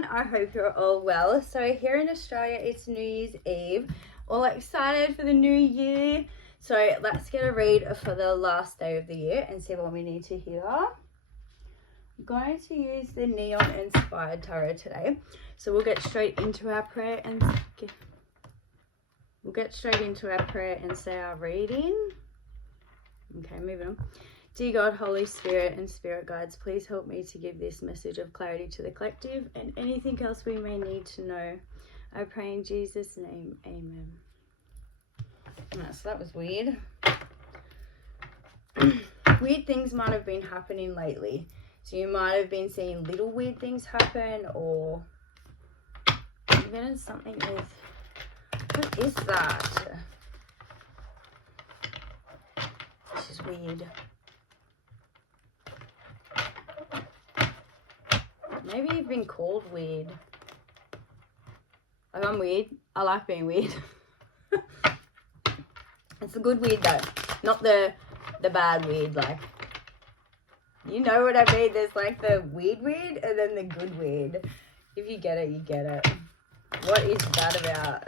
everyone, I hope you're all well. So here in Australia it's New Year's Eve, all excited for the new year. So let's get a read for the last day of the year and see what we need to hear. I'm going to use the Neon Inspired Tarot today. So we'll get straight into our prayer and say our reading. Okay, moving on. Dear God, Holy Spirit and Spirit Guides, please help me to give this message of clarity to the collective and anything else we may need to know. I pray in Jesus' name, amen. Right, so that was weird. Weird things might have been happening lately. So you might have been seeing little weird things happen, or even something with, what is that? This is weird. Maybe you've been called weird. Like, I'm weird. I like being weird. It's a good weird though. Not the bad weird, like, you know what I mean? There's like the weird and then the good weird. If you get it, you get it. What is that about?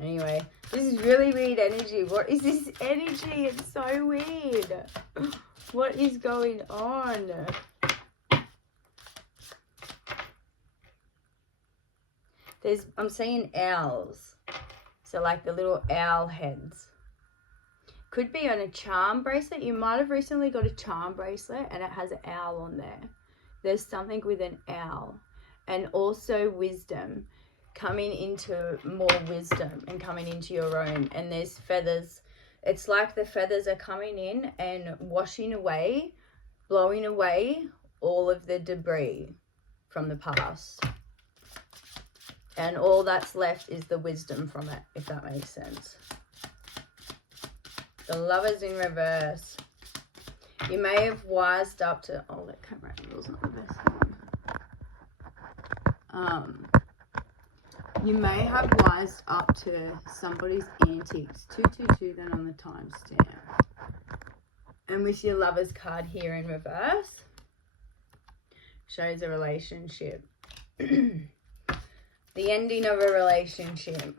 Anyway, this is really weird energy. What is this energy? It's so weird. What is going on? I'm seeing owls. So like the little owl heads. Could be on a charm bracelet. You might have recently got a charm bracelet and it has an owl on there. There's something with an owl. And also wisdom. Coming into more wisdom and coming into your own. And there's feathers. It's like the feathers are coming in and washing away, blowing away all of the debris from the past. And all that's left is the wisdom from it, if that makes sense. The Lovers in reverse. You may have wised up to... Oh, that camera angle's not the best one. You may have wised up to somebody's antics. 222 then on the timestamp. And with your Lovers card here in reverse, shows a relationship. The ending of a relationship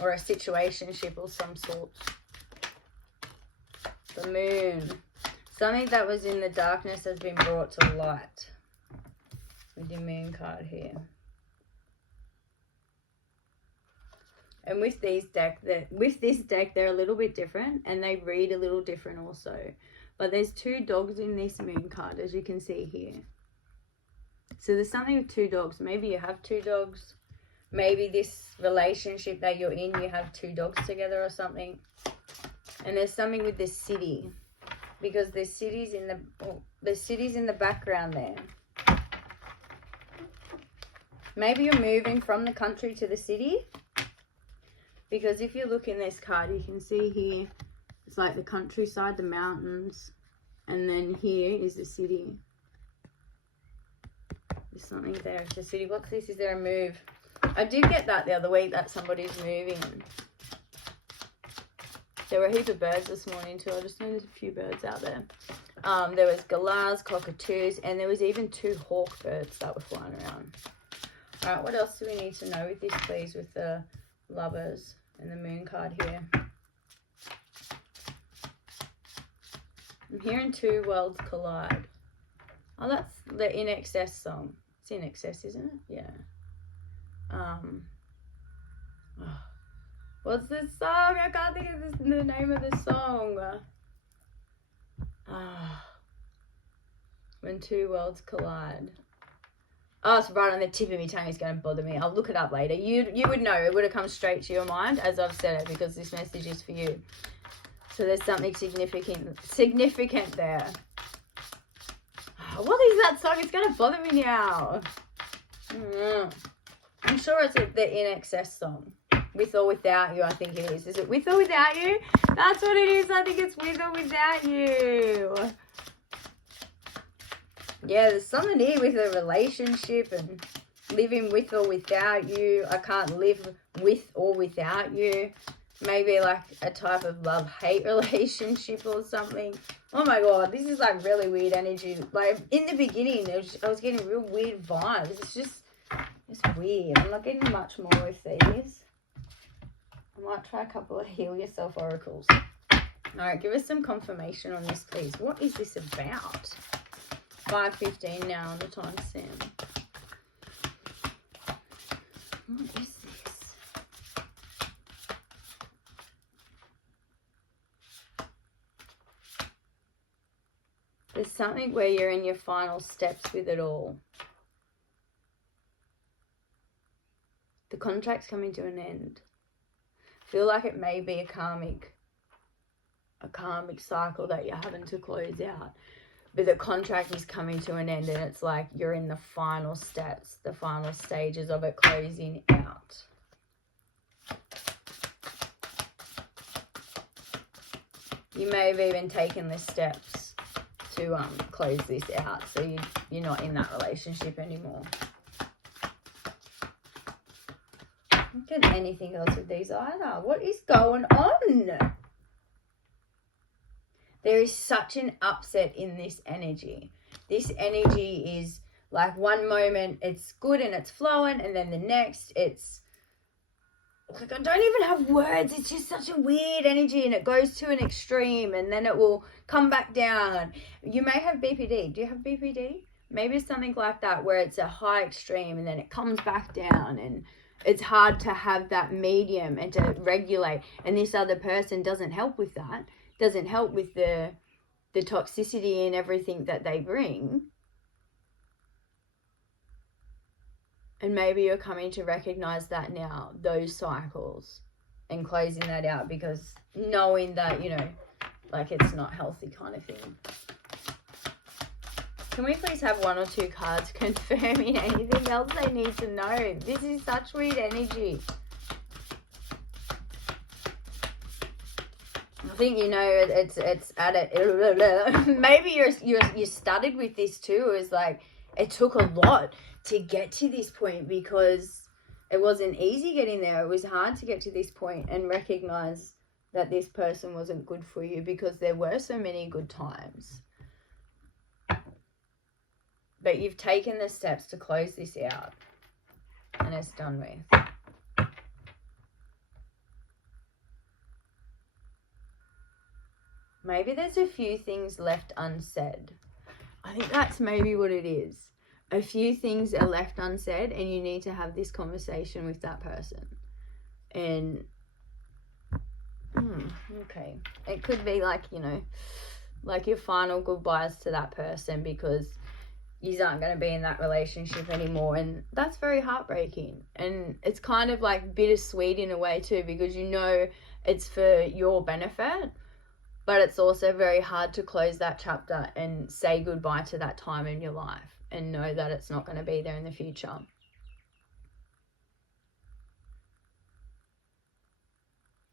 or a situationship of some sort. The Moon. Something that was in the darkness has been brought to light. With your Moon card here. And with this deck, they're a little bit different and they read a little different also. But there's two dogs in this Moon card, as you can see here. So there's something with two dogs. Maybe you have two dogs. Maybe this relationship that you're in, you have two dogs together or something. And there's something with this city. Because there's cities in the background there. Maybe you're moving from the country to the city. Because if you look in this card, you can see here, it's like the countryside, the mountains, and then here is the city. There's something there. It's the city. What's this? Is there a move? I did get that the other week, that somebody's moving. There were a heap of birds this morning too. I just noticed a few birds out there. There was galahs, cockatoos, and there was even two hawk birds that were flying around. All right, what else do we need to know with this, please, with the Lovers? And the Moon card here. I'm hearing two worlds collide. Oh, that's the INXS song. It's INXS, isn't it? Yeah. What's this song? I can't think of the name of the song. When two worlds collide. Oh, it's right on the tip of my tongue. It's going to bother me. I'll look it up later. You would know. It would have come straight to your mind as I've said it, because this message is for you. So there's something significant there. Oh, what is that song? It's going to bother me now. I'm sure it's the INXS song. With or without you, I think it is. Is it with or without you? That's what it is. I think it's with or without you. Yeah, there's something here with a relationship and living with or without you. I can't live with or without you. Maybe like a type of love-hate relationship or something. Oh my god, this is like really weird energy. Like in the beginning, I was getting real weird vibes. It's weird. I'm not getting much more with these. I might try a couple of Heal Yourself oracles. Alright, give us some confirmation on this, please. What is this about? 5:15 now on the timestamp. What is this? There's something where you're in your final steps with it all. The contract's coming to an end. I feel like it may be a karmic cycle that you're having to close out. But the contract is coming to an end, and it's like you're in the final steps, the final stages of it closing out. You may have even taken the steps to close this out, so you're not in that relationship anymore. I don't get anything else with these either. What is going on? There is such an upset in this energy. This energy is like one moment it's good and it's flowing, and then the next it's like I don't even have words. It's just such a weird energy, and it goes to an extreme and then it will come back down. You may have BPD. Do you have BPD? Maybe it's something like that where it's a high extreme and then it comes back down, and it's hard to have that medium and to regulate. And this other person doesn't help with that. Doesn't help with the toxicity and everything that they bring. And maybe you're coming to recognize that now, those cycles, and closing that out, because knowing that, you know, like it's not healthy kind of thing. Can we please have one or two cards confirming anything else they need to know? This is such weird energy. I think, you know, it's at it. Maybe you started with this too. Is like it took a lot to get to this point, because it wasn't easy getting there. It was hard to get to this point and recognize that this person wasn't good for you, because there were so many good times. But you've taken the steps to close this out, and it's done with. Maybe there's a few things left unsaid. I think that's maybe what it is. A few things are left unsaid, and you need to have this conversation with that person. And, okay. It could be like, you know, like your final goodbyes to that person, because you aren't going to be in that relationship anymore. And that's very heartbreaking. And it's kind of like bittersweet in a way too, because you know it's for your benefit. But it's also very hard to close that chapter and say goodbye to that time in your life and know that it's not going to be there in the future.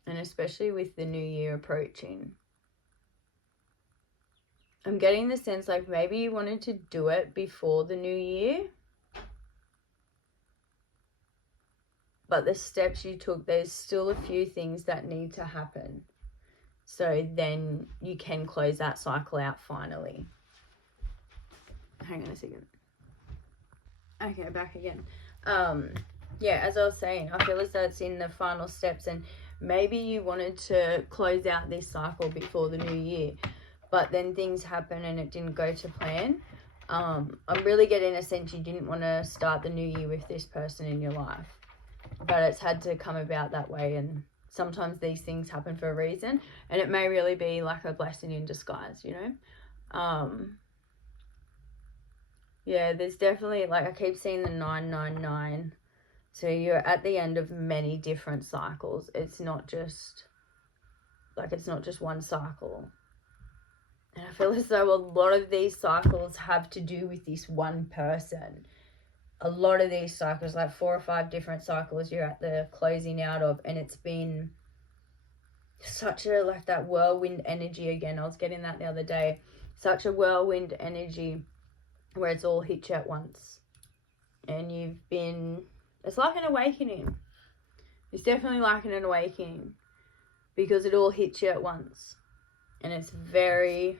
And especially with the new year approaching. I'm getting the sense like maybe you wanted to do it before the new year. But the steps you took, there's still a few things that need to happen. So then you can close that cycle out finally. Hang on a second. Okay, back again. Yeah, as I was saying, I feel as though it's in the final steps, and maybe you wanted to close out this cycle before the new year, but then things happen and it didn't go to plan. I'm really getting a sense you didn't want to start the new year with this person in your life, but it's had to come about that way. And sometimes these things happen for a reason, and it may really be like a blessing in disguise, you know? Yeah, there's definitely, like, I keep seeing the 999. So you're at the end of many different cycles. It's not just one cycle. And I feel as though a lot of these cycles have to do with this one person. A lot of these cycles, like 4 or 5 different cycles you're at the closing out of, and it's been such a, like, that whirlwind energy again. I was getting that the other day. Such a whirlwind energy where it's all hit you at once. And it's like an awakening. It's definitely like an awakening, because it all hits you at once. And it's very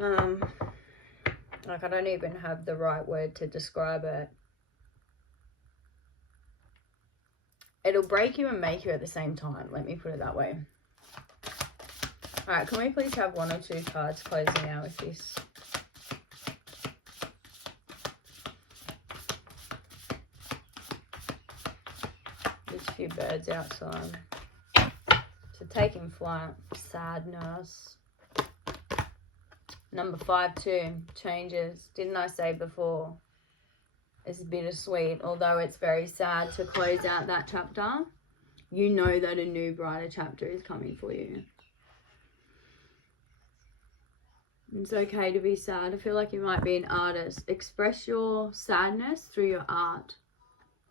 Like, I don't even have the right word to describe it. It'll break you and make you at the same time. Let me put it that way. Alright, can we please have 1 or 2 cards closing out with this? There's a few birds outside. So taking flight, sadness. Number 5 too, changes. Didn't I say before? It's bittersweet, although it's very sad to close out that chapter. You know that a new brighter chapter is coming for you. It's okay to be sad. I feel like you might be an artist. Express your sadness through your art.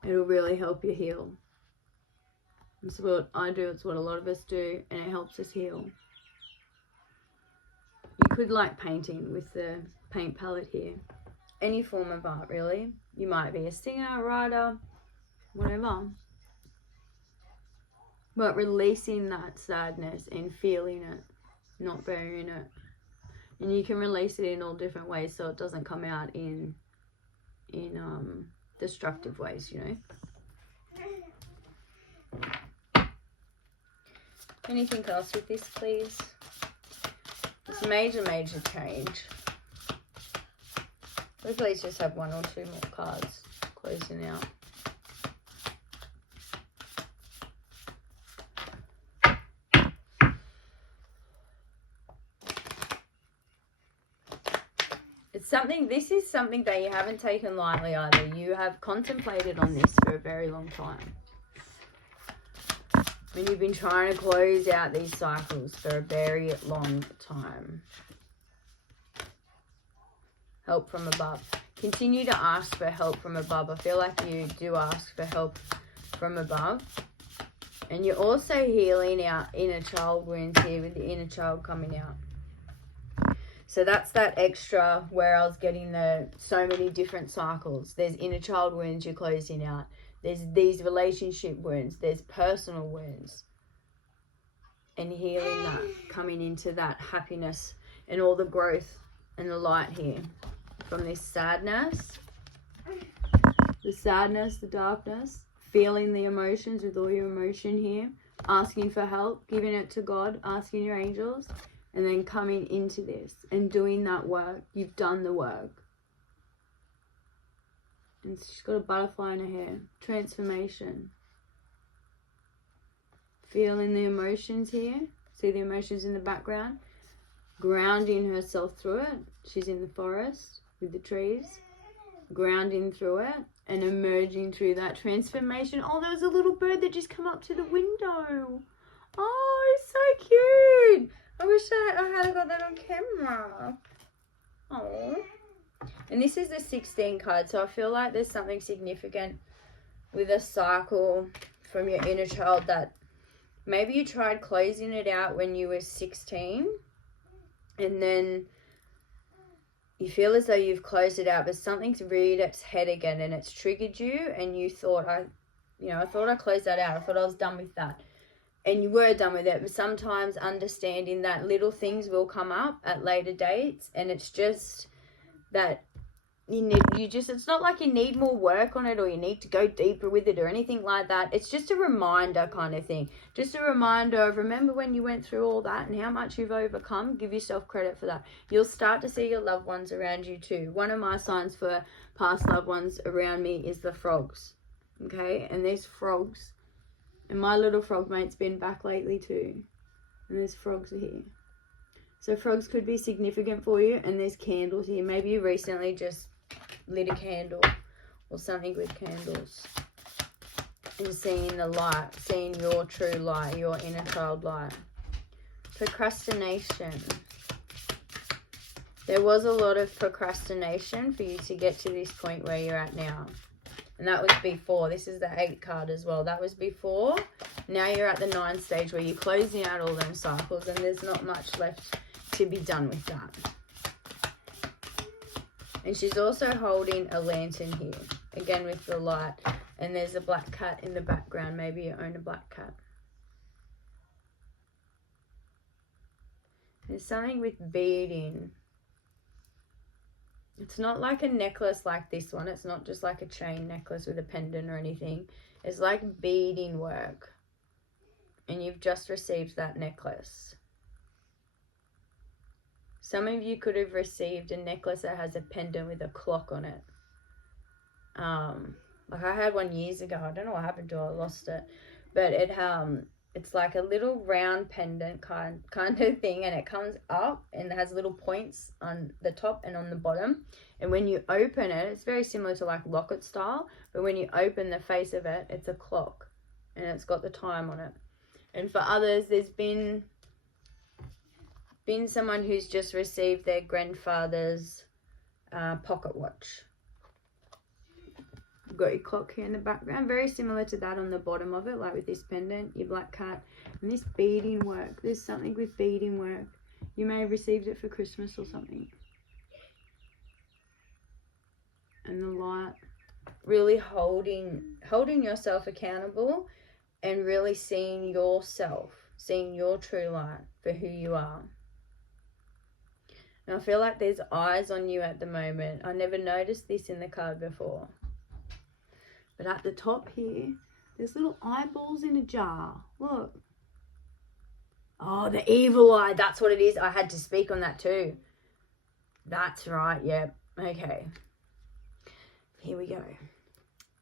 It'll really help you heal. It's what I do, it's what a lot of us do, and it helps us heal. You could like painting with the paint palette here. Any form of art, really. You might be a singer, a writer, whatever. But releasing that sadness and feeling it, not burying it. And you can release it in all different ways so it doesn't come out in destructive ways, you know. Anything else with this, please? It's major change. So please just have 1 or 2 more cards closing out. This is something that you haven't taken lightly either. You have contemplated on this for a very long time. And you've been trying to close out these cycles for a very long time. Help from above. Continue to ask for help from above. I feel like you do ask for help from above. And you're also healing out inner child wounds here with the inner child coming out. So that's that extra where I was getting so many different cycles. There's inner child wounds you're closing out. There's these relationship wounds. There's personal wounds. And healing that, coming into that happiness and all the growth and the light here. From this sadness, the darkness, feeling the emotions with all your emotion here, asking for help, giving it to God, asking your angels, and then coming into this and doing that work. You've done the work. And she's got a butterfly in her hair. Transformation. Feeling the emotions here. See the emotions in the background? Grounding herself through it. She's in the forest with the trees. Grounding through it and emerging through that transformation. Oh, there was a little bird that just come up to the window. Oh, it's so cute. I wish I had got that on camera. Oh. And this is the 16 card, so I feel like there's something significant with a cycle from your inner child that maybe you tried closing it out when you were 16 and then you feel as though you've closed it out, but something's reared its head again and it's triggered you and you thought, I thought I closed that out. I thought I was done with that. And you were done with it, but sometimes understanding that little things will come up at later dates, and it's just that it's not like you need more work on it or you need to go deeper with it or anything like that. It's just a reminder kind of thing. Just a reminder of remember when you went through all that and how much you've overcome. Give yourself credit for that. You'll start to see your loved ones around you too. One of my signs for past loved ones around me is the frogs. Okay, and there's frogs. And my little frog mate's been back lately too. And there's frogs here. So frogs could be significant for you. And there's candles here. Maybe you recently just lit a candle or something with candles. And seeing the light. Seeing your true light. Your inner child light. Procrastination. There was a lot of procrastination for you to get to this point where you're at now. And that was before. This is the 8 card as well. That was before. Now you're at the 9 stage where you're closing out all them cycles and there's not much left to be done with that. And she's also holding a lantern here. Again with the light. And there's a black cat in the background. Maybe you own a black cat. There's something with beading. It's not like a necklace like this one. It's not just like a chain necklace with a pendant or anything. It's like beading work. And you've just received that necklace. Some of you could have received a necklace that has a pendant with a clock on it. Like I had one years ago. I don't know what happened to it. I lost it. But it's like a little round pendant kind of thing, and it comes up and it has little points on the top and on the bottom. And when you open it, it's very similar to like locket style, but when you open the face of it, it's a clock and it's got the time on it. And for others, there's been someone who's just received their grandfather's pocket watch. You've got your clock here in the background, very similar to that on the bottom of it, like with this pendant, your black cat, and this beading work. There's something with beading work. You may have received it for Christmas or something. And the light, really holding yourself accountable and really seeing yourself, seeing your true light for who you are. And I feel like there's eyes on you at the moment. I never noticed this in the card before. But at the top here, there's little eyeballs in a jar. Look. Oh, the evil eye. That's what it is. I had to speak on that too. That's right. Yep. Okay. Here we go.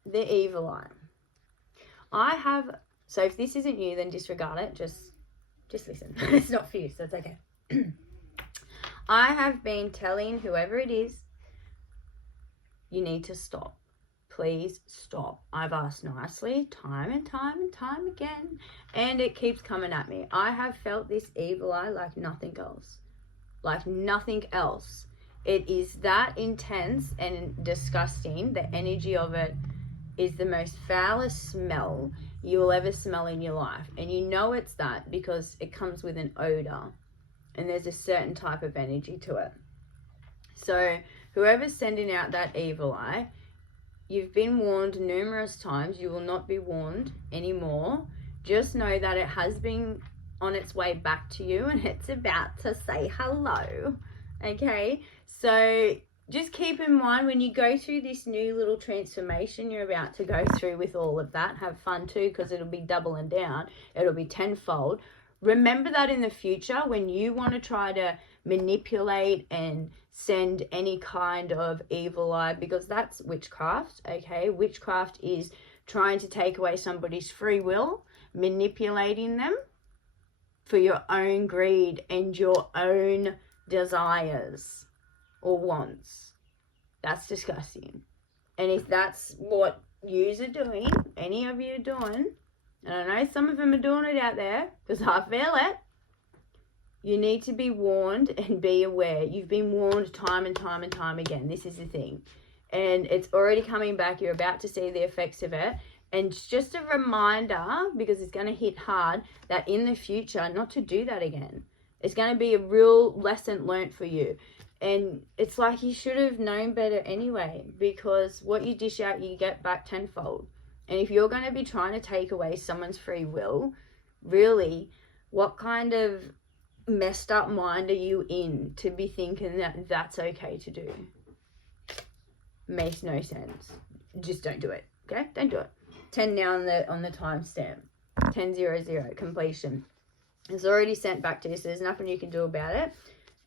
The evil eye. So if this isn't you, then disregard it. Just listen. It's not for you, so it's okay. I have been telling whoever it is, you need to stop. Please stop. I've asked nicely time and time and time again, and it keeps coming at me. I have felt this evil eye like nothing else. Like nothing else. It is that intense and disgusting. The energy of it is the most foulest smell you will ever smell in your life. And you know it's that because it comes with an odor. And there's a certain type of energy to it. So whoever's sending out that evil eye, you've been warned numerous times. You will not be warned anymore. Just know that it has been on its way back to you and it's about to say hello. Okay? So just keep in mind when you go through this new little transformation you're about to go through with all of that, have fun too, because it'll be doubling down. It'll be tenfold. Remember that in the future when you want to try to manipulate and send any kind of evil eye, because that's witchcraft, okay? Witchcraft is trying to take away somebody's free will, manipulating them for your own greed and your own desires or wants. That's disgusting. And if that's what yous are doing, any of you are doing, and I know some of them are doing it out there because I feel it, you need to be warned and be aware. You've been warned time and time and time again. This is the thing. And it's already coming back. You're about to see the effects of it. And it's just a reminder, because it's going to hit hard, that in the future, not to do that again. It's going to be a real lesson learnt for you. And it's like you should have known better anyway, because what you dish out, you get back tenfold. And if you're going to be trying to take away someone's free will, really, what kind of messed up mind are you in to be thinking that that's okay to do? Makes no sense. Just don't do it, okay? Don't do it. 10 now on the timestamp. 10:00 completion. It's already sent back to you, so there's nothing you can do about it.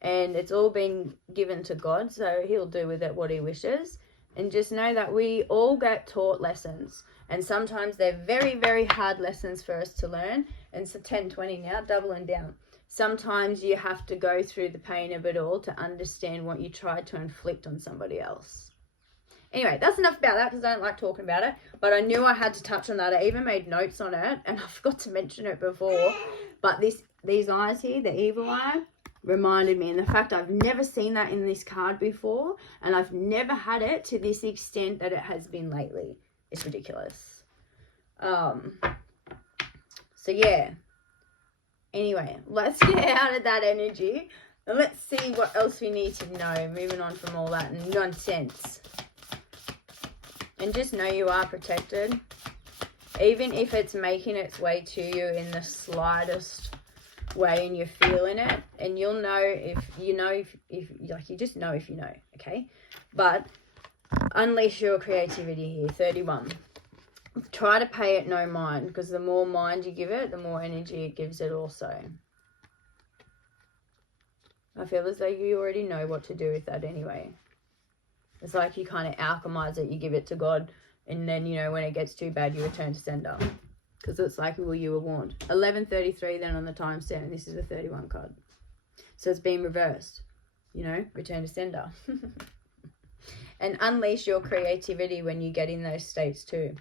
And it's all been given to God, so he'll do with it what he wishes. And just know that we all get taught lessons. And sometimes they're very, very hard lessons for us to learn. And so 10:20 now, doubling down. Sometimes you have to go through the pain of it all to understand what you tried to inflict on somebody else. Anyway, that's enough about that because I don't like talking about it. But I knew I had to touch on that. I even made notes on it and I forgot to mention it before. But these eyes here, the evil eye, reminded me. And the fact I've never seen that in this card before. And I've never had it to this extent that it has been lately. It's ridiculous. So yeah. Anyway, let's get out of that energy and let's see what else we need to know. Moving on from all that nonsense. And just know you are protected. Even if it's making its way to you in the slightest way and you're feeling it. And you'll know if you know, if like you just know if you know, okay? But unleash your creativity here. 31. Try to pay it no mind, because the more mind you give it, the more energy it gives it also. I feel as though you already know what to do with that anyway. It's like you kind of alchemize it, you give it to God, and then, you know, when it gets too bad, you return to sender. Because it's like, well, you were warned. 11:33 then on the timestamp, and this is a 31 card. So it's been reversed, you know, return to sender. And unleash your creativity when you get in those states too.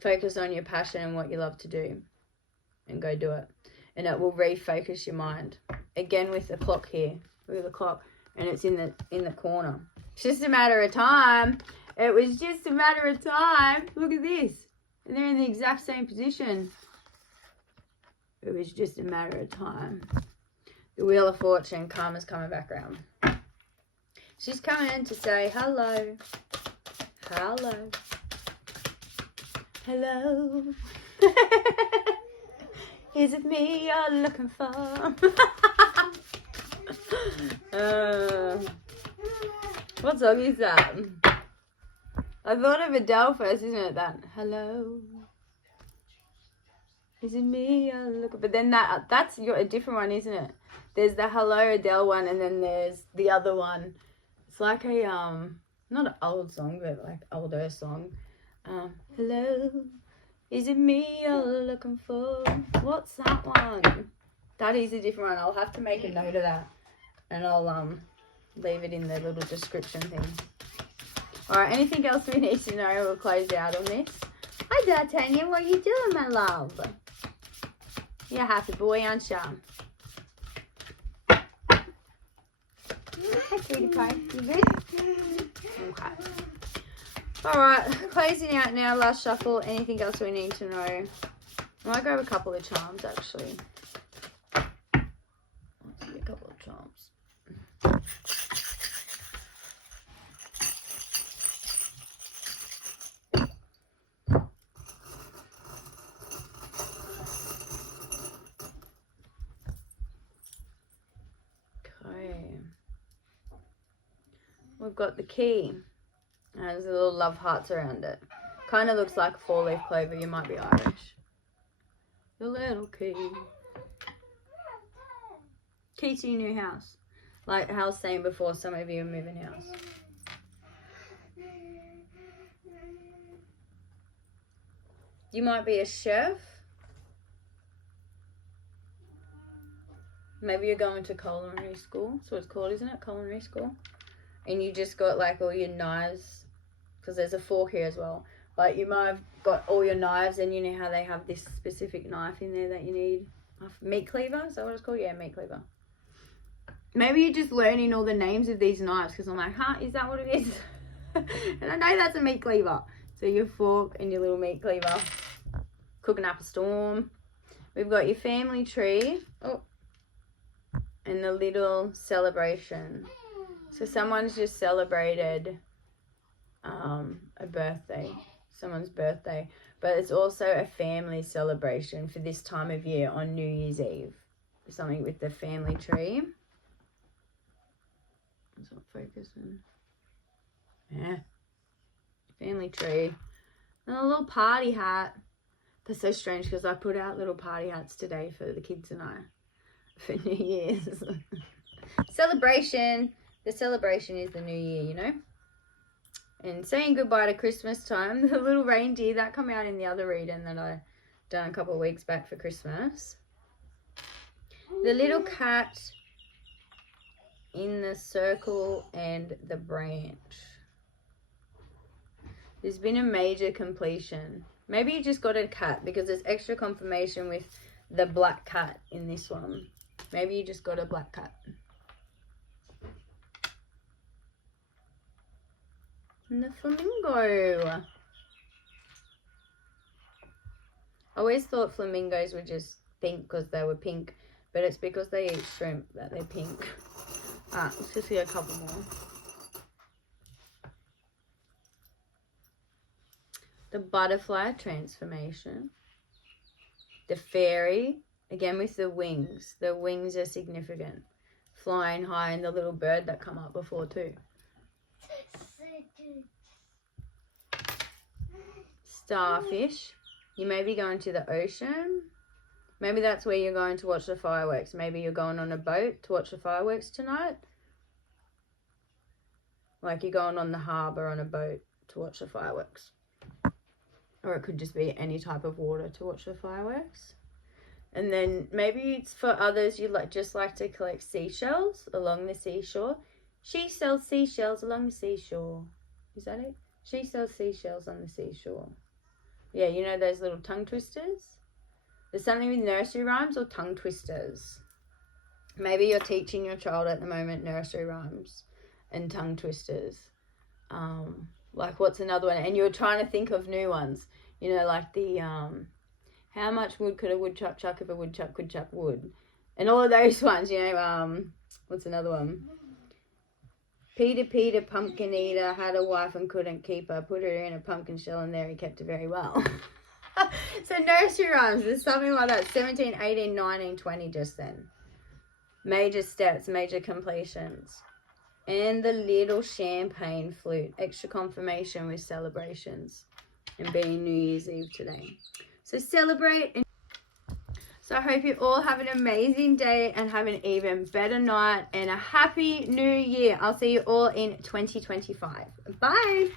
Focus on your passion and what you love to do, and go do it. And it will refocus your mind. Again with the clock here. Look at the clock. And it's in the corner. It's just a matter of time. It was just a matter of time. Look at this. And they're in the exact same position. It was just a matter of time. The Wheel of Fortune, karma's coming back around. She's coming in to say hello. Hello. Hello. Is it me you're looking for? What song is that? I thought of Adele first, isn't it? That hello. Is it me you're looking for? But then that's a different one, isn't it? There's the hello Adele one, and then there's the other one. It's like a not an old song, but like older song. Hello. Is it me you're looking for? What's that one? That is a different one. I'll have to make a note of that. And I'll leave it in the little description thing. Alright, anything else we need to know? We'll close out on this. Hi D'Artagnan, what are you doing, my love? You're a happy boy, aren't you? Hi, sweetie pie. You good? Okay. Alright, closing out now, last shuffle. Anything else we need to know? I might grab a couple of charms, actually. Let's get a couple of charms. Okay. We've got the key. And there's a little love hearts around it. Kind of looks like a 4-leaf clover. You might be Irish. The little key. Key to your new house. Like I was saying before, some of you are moving house. You might be a chef. Maybe you're going to culinary school. That's what it's called, isn't it? Culinary school. And you just got like all your knives. Because there's a fork here as well. Like you might have got all your knives, and you know how they have this specific knife in there that you need. Meat cleaver? Is that what it's called? Yeah, meat cleaver. Maybe you're just learning all the names of these knives, because I'm like, huh, is that what it is? And I know that's a meat cleaver. So your fork and your little meat cleaver. Cooking up a storm. We've got your family tree. Oh. And the little celebration. So someone's just celebrated a birthday, someone's birthday, but it's also a family celebration for this time of year on New Year's Eve. Something with the family tree. It's not focusing. Yeah. Family tree. And a little party hat. That's so strange because I put out little party hats today for the kids and I for New Year's. Celebration. The celebration is the new year, you know. And saying goodbye to Christmas time. The little reindeer, that come out in the other reading that I done a couple of weeks back for Christmas. The little cat in the circle and the branch. There's been a major completion. Maybe you just got a cat because there's extra confirmation with the black cat in this one. Maybe you just got a black cat. And the flamingo. I always thought flamingos were just pink because they were pink, but it's because they eat shrimp that they're pink. Let's just see a couple more. The butterfly transformation. The fairy, again with the wings. The wings are significant. Flying high, and the little bird that come up before too. Starfish. You may be going to the ocean. Maybe that's where you're going to watch the fireworks. Maybe you're going on a boat to watch the fireworks tonight. Like you're going on the harbour on a boat to watch the fireworks. Or it could just be any type of water to watch the fireworks. And then maybe it's for others, you just like to collect seashells along the seashore. She sells seashells along the seashore. Is that it? She sells seashells on the seashore. Yeah, you know those little tongue twisters? There's something with nursery rhymes or tongue twisters. Maybe you're teaching your child at the moment nursery rhymes and tongue twisters. Like what's another one? And you're trying to think of new ones. You know, like the how much wood could a woodchuck chuck if a woodchuck could chuck wood? And all of those ones, you know, what's another one? Peter, pumpkin eater, had a wife and couldn't keep her. Put her in a pumpkin shell and there he kept her very well. So nursery rhymes, there's something like that. 17, 18, 19, 20 just then. Major steps, major completions. And the little champagne flute. Extra confirmation with celebrations. And being New Year's Eve today. So celebrate. So I hope you all have an amazing day and have an even better night and a happy new year. I'll see you all in 2025. Bye.